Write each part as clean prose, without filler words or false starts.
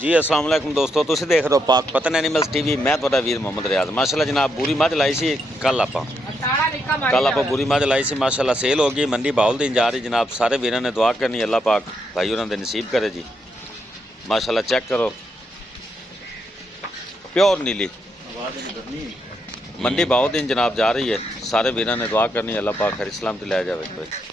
जी अस्सलाम वालेकुम दोस्तों, तुसीं देख रहे हो पाक पतन एनिमल्स टीवी। मैं तुहाडा वीर मोहम्मद रियाज। माशाल्लाह जनाब बुरी मझ लाई सी कल आप बुरी मझ लाई सी माशाल्लाह सेल हो गई। मंडी बाहुल दी जा रही जनाब। सारे वीरों ने दुआ करनी अल्लाह पाक भाई उन्होंने नसीब करे जी। माशाल्लाह चेक करो, प्योर नीली मंडी बाहुल दिन जनाब जा रही है। सारे वीरों ने दुआ करनी अल्लाह पाक खैर इस्लाम ते लै जाए।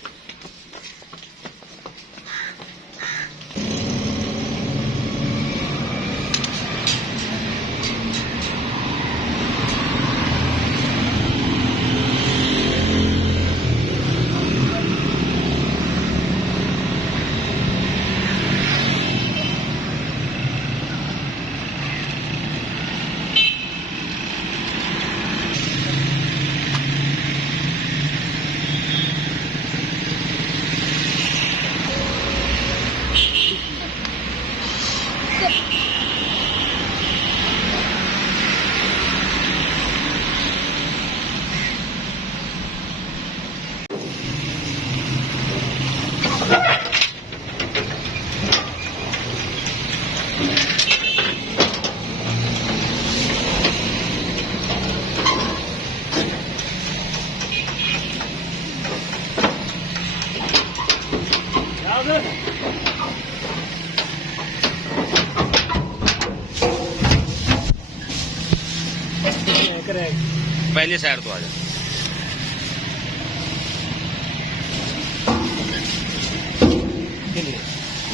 पहली साइड तो आ जा।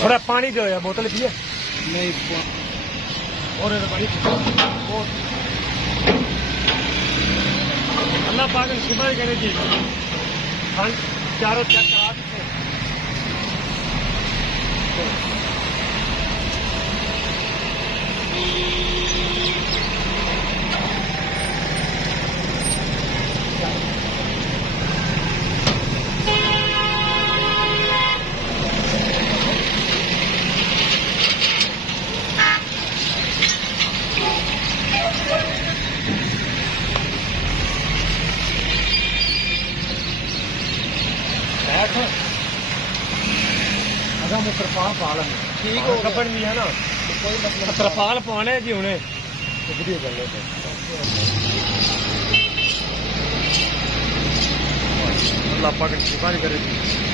थोड़ा पानी दो यार, बोतल पिए नहीं और पानी अल्लाह पाक ने सुबह करे जी चारों चेक करा दीजिए। अगर मैं तरपाल पा लें ठीक हो कपड़ नहीं है ना, कोई मतलब तरपाल पाने जी उन्हें वीडियो कर लेते अल्लाह पाक की सिफारिश करे।